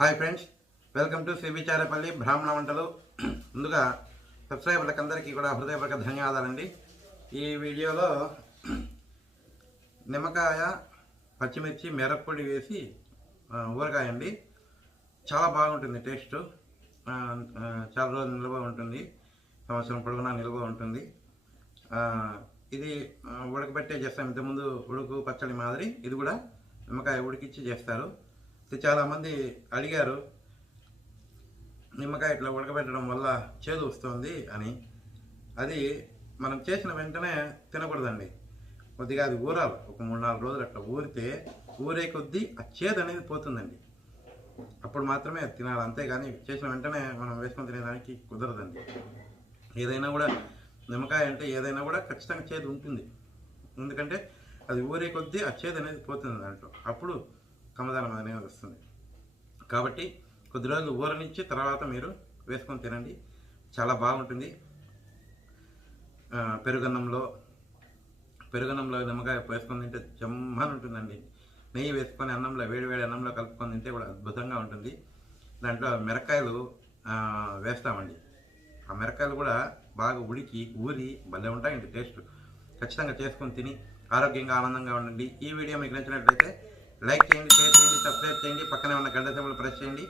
Hi friends, welcome to cbcharepalli బ్రాహ్మణవంటలు. ముందుగా సబ్స్క్రైబర్లకు అందరికీ కూడా హృదయపూర్వక ధన్యవాదాలండి. ఈ వీడియోలో నిమ్మకాయ, పచ్చిమిర్చి, మిరప్పొడి వేసి ఊరగాయ అండి. చాలా బాగుంటుంది టేస్ట్. చాలా రోజులు నిల్వ ఉంటుంది, సంవత్సరం పొడవునా నిల్వ ఉంటుంది. ఇది ఉడకబెట్టే చేస్తాం. ఇంతకుముందు ఉడుకు పచ్చడి మాదిరి ఇది కూడా నిమ్మకాయ ఉడికిచ్చి చేస్తారు. చాలామంది అడిగారు, నిమ్మకాయ ఇట్లా ఉడకబెట్టడం వల్ల చేదు వస్తుంది అని. అది మనం చేసిన వెంటనే తినకూడదండి. కొద్దిగా అది ఊరాలి. ఒక 3-4 రోజులు అట్లా ఊరే కొద్దీ ఆ చేదు అనేది పోతుందండి. అప్పుడు మాత్రమే తినాలి. అంతేగాని చేసిన వెంటనే మనం వేసుకొని తినేదానికి కుదరదండి. ఏదైనా కూడా నిమ్మకాయ అంటే ఏదైనా కూడా ఖచ్చితంగా చేదు ఉంటుంది. ఎందుకంటే అది ఊరే కొద్దీ ఆ చేదు అనేది పోతుంది దాంట్లో. అప్పుడు కమ్మదనం అనేది వస్తుంది. కాబట్టి కొద్ది రోజులు ఊరనిచ్చి తర్వాత మీరు వేసుకొని తినండి. చాలా బాగుంటుంది. పెరుగన్నంలో నిమ్మకాయ వేసుకొని తింటే జమ్మని ఉంటుందండి. నెయ్యి వేసుకొని అన్నంలో వేడి అన్నంలో కలుపుకొని తింటే కూడా అద్భుతంగా ఉంటుంది. దాంట్లో మిరకాయలు వేస్తామండి. ఆ మిరకాయలు కూడా బాగా ఊరి భలే ఉంటాయండి టేస్ట్. ఖచ్చితంగా చేసుకొని తిని ఆరోగ్యంగా ఆనందంగా ఉండండి. ఈ వీడియో మీకు నచ్చినట్లయితే లైక్ చేయండి, షేర్ చేయండి, సబ్స్క్రైబ్ చేయండి, పక్కనే ఉన్న గంట సింబల్ ప్రెస్ చేయండి.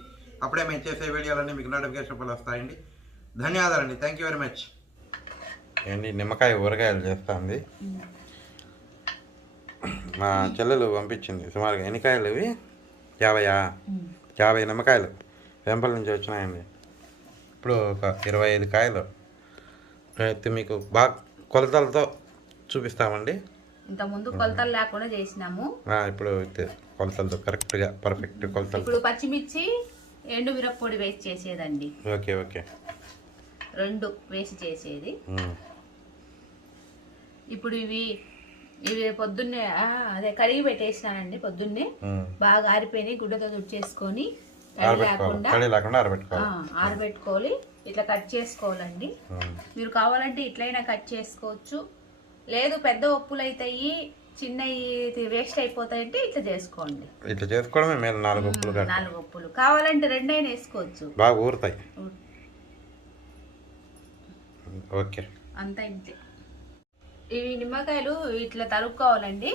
అప్పుడే మేము చేసే వీడియోలన్నీ మీకు నోటిఫికేషన్ వస్తాయండి. ధన్యవాదాలండి. Thank you very much. ఏంటి నిమ్మకాయ ఊరగాయలు చేస్తుంది మా చెల్లెలు పంపించింది. సుమారుగా ఎన్ని కాయలు ఇవి? 50 నిమ్మకాయలు వెంపల నుంచి వచ్చినాయండి. ఇప్పుడు ఒక 25 కాయలు అయితే మీకు బాగా కొలతలతో చూపిస్తామండి. ఇంతకుముందు కొలతలు లేకుండా చేసినాము. ఇప్పుడు కొలతలతో కరెక్ట్గా పర్ఫెక్ట్ కొలతలు. ఇప్పుడు పచ్చిమిర్చి, ఎండు మిరప్పొడి వేసి చేసేదండి. ఓకే 2 వేసి చేసేది. ఇప్పుడు ఇవి పొద్దున్నే అదే కడిగి పెట్టేసినానండి. పొద్దున్నే బాగా ఆరిపోయినాయి. గుడ్డతో తుడిచేసుకొని ఆరబెట్టుకోవాలి. ఇట్లా కట్ చేసుకోవాలండి. మీరు కావాలంటే ఇట్లయినా కట్ చేసుకోవచ్చు. లేదు పెద్ద ఒప్పులు అవుతాయి, చిన్నవి వేస్ట్ అయిపోతాయంటే ఇట్లా చేసుకోండి. ఇట్లా చేసుకోవడమే మేము 4 ఒప్పులు కావాలంటే 2 అయినా వేసుకోవచ్చు. బాగా ఊరుతాయి. ఓకే, అంతా ఇంతే. ఇవి నిమ్మకాయలు ఇట్లా తరుక్కోవాలండి.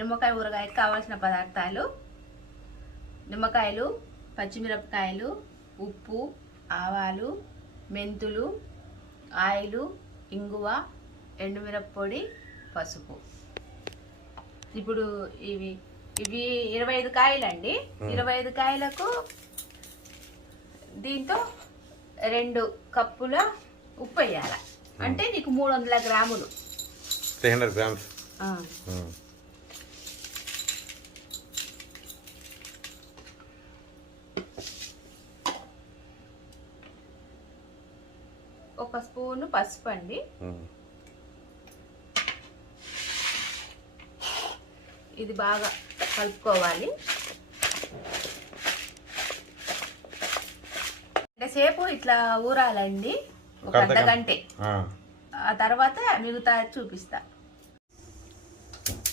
నిమ్మకాయ ఊరగాయకి కావాల్సిన పదార్థాలు: నిమ్మకాయలు, పచ్చిమిరపకాయలు, ఉప్పు, ఆవాలు, మెంతులు, ఆయిలు, ఇంగువ, ఎండుమిరప్పొడి, పసుపు. ఇప్పుడు ఇవి 25 కాయలండి. 25 కాయలకు దీంతో 2 కప్పుల ఉప్పు వేయాలి. అంటే నీకు 300 గ్రాములు, 300 గ్రామ్స్. ఒక స్పూను పసుపు అండి. ఇది బాగా కలుపుకోవాలి. సేపు ఇట్లా ఊరాలండి, ఒక అర్ధగంటే. ఆ తర్వాత మిగతా చూపిస్తా.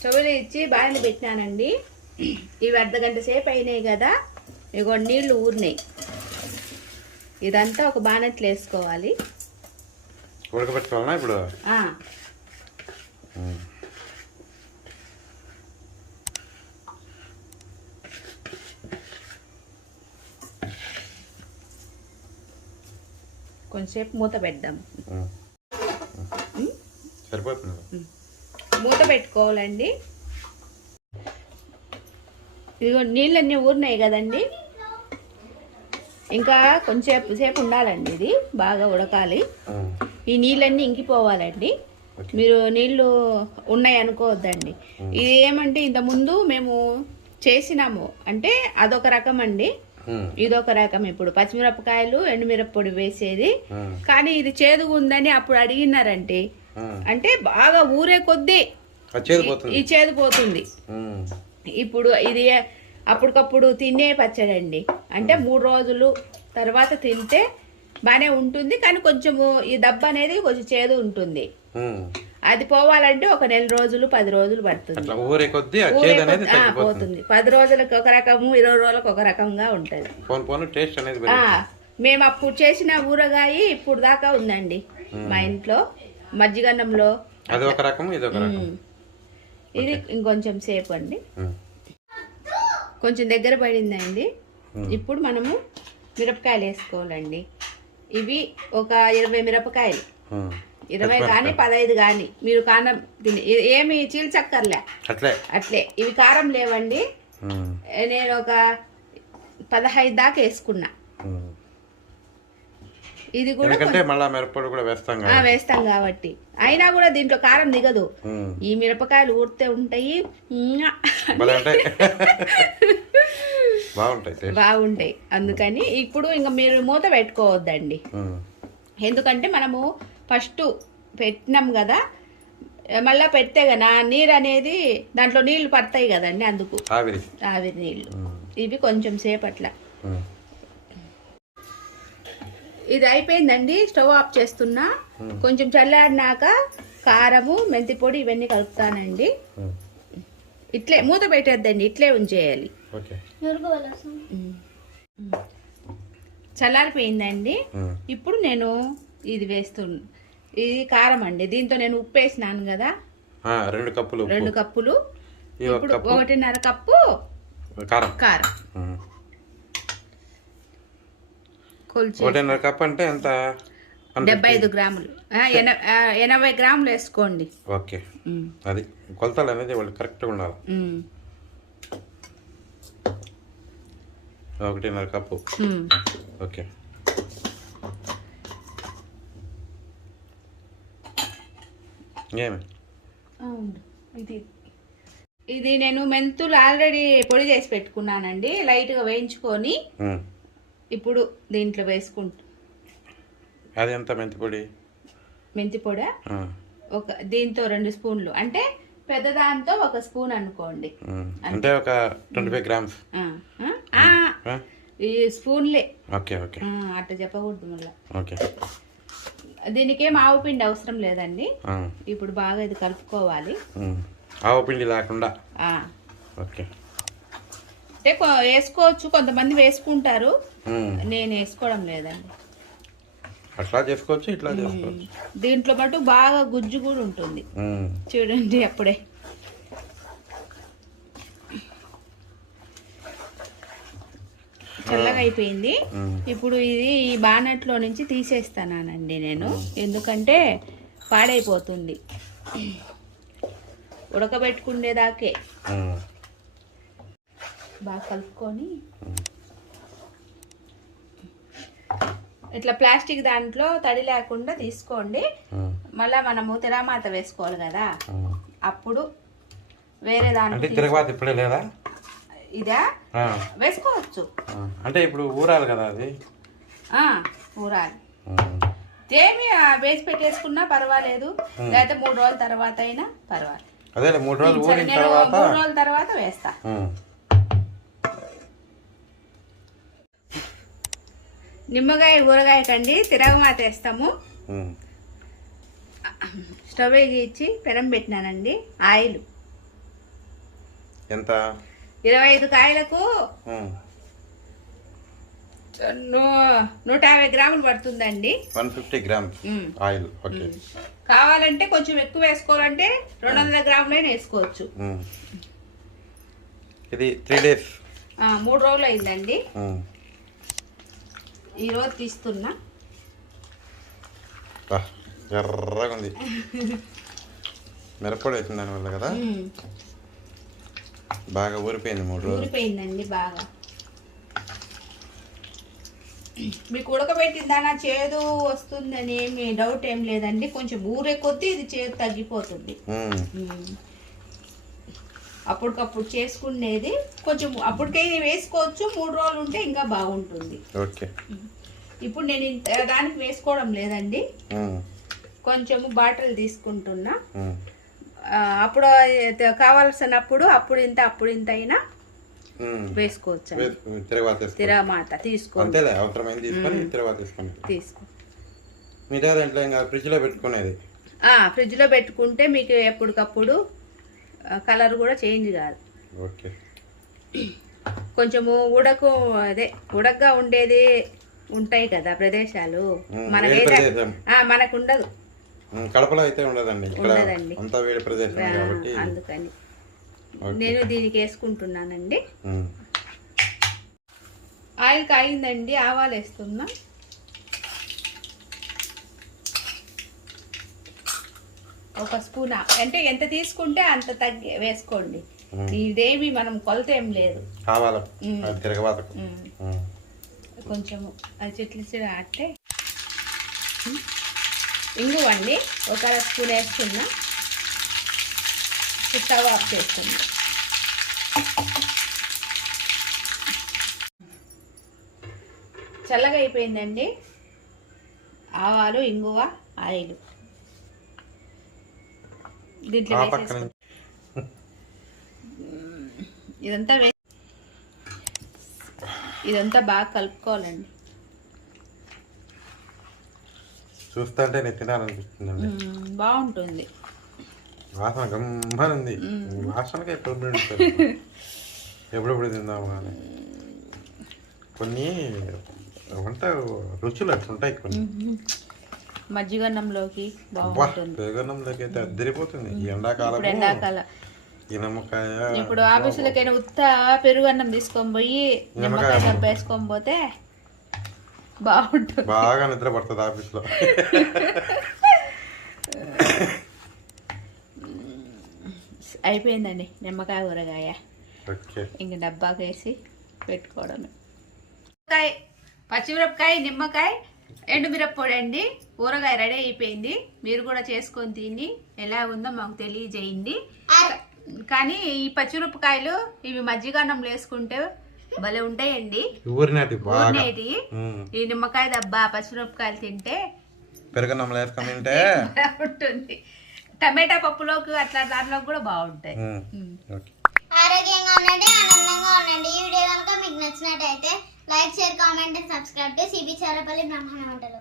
చెవులు ఇచ్చి బాణలు పెట్టినానండి. ఇవి అర్ధగంట సేపు అయినాయి కదా. ఇగో నీళ్లు ఊరినాయి. ఇదంతా ఒక బాణట్లు వేసుకోవాలి. ఉడకబెట్టుకోవాలా ఇప్పుడు? కొంచెంసేపు మూత పెడదాం. సరిపోతుంది. మూత పెట్టుకోవాలండి. ఇదిగో నీళ్ళన్నీ ఊరినాయి కదండి. ఇంకా కొంచెంసేపు ఉండాలండి. ఇది బాగా ఉడకాలి. ఈ నీళ్ళన్నీ ఇంకిపోవాలండి. మీరు నీళ్ళు ఉన్నాయి అనుకోవద్దండి. ఇది ఏమంటే ఇంతకుముందు మేము చేసినాము అంటే అదొక రకం అండి, ఇదొక రకం. ఇప్పుడు పచ్చిమిరపకాయలు, ఎండుమిరప్పొడి వేసేది. కానీ ఇది చేదుగా ఉందని అప్పుడు అడిగినారంటే, అంటే బాగా ఊరే కొద్దీ ఈ చేదు పోతుంది. ఇప్పుడు ఇది అప్పటికప్పుడు తినే పచ్చడి అండి. అంటే 3 రోజులు తర్వాత తింటే బాగానే ఉంటుంది. కానీ కొంచెము ఈ దెబ్బ అనేది కొంచెం చేదు ఉంటుంది. అది పోవాలంటే ఒక 1 రోజులు 10 రోజులు పడుతుంది. అట్లా ఊరే కొద్దీ ఆ చేదు అనేది పోతుంది. 10 రోజులకు ఒక రకము, 20 రోజులకు ఒక రకంగా ఉంటది. పోను టేస్ట్ అనేది మేము అప్పుడు చేసిన ఊరగాయ ఇప్పుడు దాకా ఉందండి మా ఇంట్లో. మజ్జిగన్నంలో అది ఒక రకం, ఇది ఒక రకం. ఇది ఇంకొంచెం సేపు అండి, కొంచెం దగ్గర పడిందండి. ఇప్పుడు మనము మిరపకాయలు వేసుకోవాలండి. ఇవి ఒక 20 మిరపకాయలు, 20 కానీ 15 కానీ మీరు కారం ఏమి చీల్చక్కర్లే, అట్లే. ఇవి కారం లేవండి. నేను ఒక 15 దాకా వేసుకున్నా. ఇది కూడా వేస్తాం కాబట్టి అయినా కూడా దీంట్లో కారం దిగదు. ఈ మిరపకాయలు ఊరితే ఉంటాయి, బాగుంటాయి. అందుకని ఇప్పుడు ఇంకా మీరు మూత పెట్టుకోవద్దండి. ఎందుకంటే మనము ఫస్ట్ పెట్టినాం కదా, మళ్ళా పెడితే కదా నీరు అనేది దాంట్లో నీళ్లు పడతాయి కదండి, అందుకు ఆవిరి నీళ్లు. ఇవి కొంచెం సేపట్ల ఇది అయిపోయిందండి. స్టవ్ ఆఫ్ చేస్తున్నా. కొంచెం చల్లారినాక కారము, మెంతి పొడి ఇవన్నీ కలుపుతానండి. ఇట్లే మూత పెట్టేద్దండి, ఇట్లే ఉంచేయాలి. చల్లారిపోయిందండి. ఇప్పుడు నేను ఇది వేస్తున్నా. ఇది కారం అండి. దీంతో నేను ఉప్పు వేసినాను కదా, 2 కప్పులు. ఇప్పుడు 1.5 కప్పు కారం. 1.5 కప్ అంటే ఎంత? 75 గ్రాములు, 80 గ్రాములు వేసుకోండి. ఓకే, అది కొలతలు అనేది వాళ్ళు కరెక్ట్గా ఉండాలి. 1.5 కప్పు. ఓకే, ఇది నేను మెంతులు ఆల్రెడీ పొడి చేసి పెట్టుకున్నానండి, లైట్గా వేయించుకొని ఇప్పుడు దీంట్లో వేసుకుంటా. అది ఎంత మెంతి పొడి? ఒక దీంతో 2 స్పూన్లు, అంటే పెద్ద దాంతో 1 స్పూన్ అనుకోండి. అంటే ఒక 25 గ్రామ్స్ ఈ స్పూన్లే. ఓకే, అట్లా చెప్పకూడదు మళ్ళీ. ఓకే, దీనికేం ఆవు పిండి అవసరం లేదండి. ఇప్పుడు బాగా ఇది కలుపుకోవాలి. ఆవు పిండి లేకుండా. ఓకే, అంటే వేసుకోవచ్చు, కొంతమంది వేసుకుంటారు, నేను వేసుకోవడం లేదండి. అట్లా చేసుకోవచ్చు, ఇట్లా చేసుకోవచ్చు. దీంట్లో మటు బాగా గుజ్జు కూడా ఉంటుంది, చూడండి. అప్పుడే చల్లగా అయిపోయింది. ఇప్పుడు ఇది ఈ బానట్లో నుంచి తీసేస్తానండి నేను, ఎందుకంటే పాడైపోతుంది ఉడకబెట్టుకునేదాకే. బాగా కలుపుకొని ఇట్లా ప్లాస్టిక్ దాంట్లో తడి లేకుండా తీసుకోండి. మళ్ళా మనము తిరమాత వేసుకోవాలి కదా, అప్పుడు వేరే దాంట్లో ఇప్పుడే లేదా ఇదా వేసుకోవచ్చు. అంటే ఇప్పుడు ఊరాలి కదా, అది ఊరాలి. ఏమి వేసి పెట్టేసుకున్నా పర్వాలేదు, లేకపోతే 3 రోజుల తర్వాత అయినా పర్వాలేదు. అదే 3 రోజులు ఊరిన తర్వాత 3 రోజుల తర్వాత వేస్తా. నిమ్మకాయ ఊరగాయ కండి తిరగమాత వేస్తాము. స్టవ్ ఇచ్చి పెనం పెట్టినానండి. ఆయిల్ ఎంత? 25 కాయలకు 150 గ్రాములు పడుతుందండి. 150 గ్రామ్స్ ఆయిల్. ఓకే, కావాలంటే కొంచెం ఎక్కువ వేసుకోవాలంటే 200 గ్రాములైనా వేసుకోవచ్చు. ఇది 3 డేస్ 3 రోజులు అయిందండి. ఈరోజు తీస్తున్నా. ఎర్రగా ఉంది, మిరప్పొడి వేసింది దానివల్ల కదా, బాగా ఊరిపోయింది. 3 రోజులు ఊరిపోయిందండి బాగా. మీకు ఉడకబెట్టిందానా చేదు వస్తుందని ఏమి డౌట్ ఏం లేదండి. కొంచెం ఊరే కొద్దీ ఇది చేదు తగ్గిపోతుంది. అప్పటికప్పుడు చేసుకునేది కొంచెం అప్పటికే వేసుకోవచ్చు. 3 రోజులు ఉంటే ఇంకా బాగుంటుంది. ఓకే, ఇప్పుడు నేను దానికి వేసుకోవడం లేదండి, కొంచెం బాటిల్ తీసుకుంటున్నా. అప్పుడు కావాల్సినప్పుడు అప్పుడు ఇంత అయినా వేసుకోవచ్చు. తిరగమాత తీసుకో, తీసుకో. మీ దాంట్లో ఇంకా ఫ్రిడ్జ్ లో పెట్టుకునేది ఫ్రిడ్జ్లో పెట్టుకుంటే మీకు ఎప్పటికప్పుడు కలర్ కూడా చేంజ్ కాదు. ఓకే. కొంచెము ఉడకగా ఉండేది ఉంటాయి కదా ప్రదేశాలు, మనకు ఉండదు. కడపలో అయితే ఉండదండి, అంతా వేడి ప్రదేశం కాబట్టి అందుకని నేను దీనికి వేసుకుంటున్నానండి. ఆయిల్ కాగిందండి, ఆవాలు వేస్తున్నా. ఒక స్పూన్, అంటే ఎంత తీసుకుంటే అంత తగ్గి వేసుకోండి. ఇదేమి మనం కొలత ఏం లేదు. కొంచెము అది చెట్లు అంటే ఇంగువండి ఒక అర స్పూన్ వేస్తున్నా. స్టవ్ ఆఫ్ చేస్తున్నా. చల్లగా అయిపోయిందండి. ఆవాలు, ఇంగువ, ఆయిల్ దీంట్లో వేసేసుకోండి. ఇదంతా బాగా కలుపుకోవాలండి. చూస్తుంటే నేను తినాలనిపిస్తుందండి. బాగుంటుంది. వాసన గమ్మనుంది. వాసనకి ఎప్పుడెప్పుడు తిందాము కానీ కొన్ని వంట రుచులు అట్లుంటాయి. కొన్ని మజ్జిగన్నంలోకి బాగుంటుంది. పెరుగన్నంలోకి అయితే అద్దరిపోతుంది. ఎండాకాలం ఈ నిమ్మకాయ. ఇప్పుడు ఆఫీసులకైనా ఉత్త పెరుగన్నం తీసుకొని పోయి నిమ్మకాయ వేసుకొని పోతే బాగుంటుంది. బాగా నిద్ర పడుతుంది ఆఫీస్లో. అయిపోయిందండి నిమ్మకాయ ఊరగాయ. ఇంక డబ్బాకి వేసి పెట్టుకోవడమే. పచ్చిమిరపకాయ, నిమ్మకాయ, ఎండుమిరప్పొడి అండి. ఊరగాయ రెడీ అయిపోయింది. మీరు కూడా చేసుకొని తిని ఎలా ఉందో మాకు తెలియజేయండి. కానీ ఈ పచ్చిమిరపకాయలు ఇవి మజ్జిగన్నంలో వేసుకుంటే భలే ఉంటాయండి. ఊరినేటి ఈ నిమ్మకాయ దబ్బా పచ్చిమిరపకాయలు తింటే పెరుగన్నంలో వేసుకొని తింటే ఉంటుంది. టమాటా పప్పులోకి అట్లా దాంట్లోకి కూడా బాగుంటాయి. ఆరోగ్యంగా ఉండండి, ఆనందంగా ఉండండి. ఈ వీడియో కనుక మీకు నచ్చినట్టయితే like, share, comment and subscribe to cbcharepalli బ్రహ్మణవంటలు.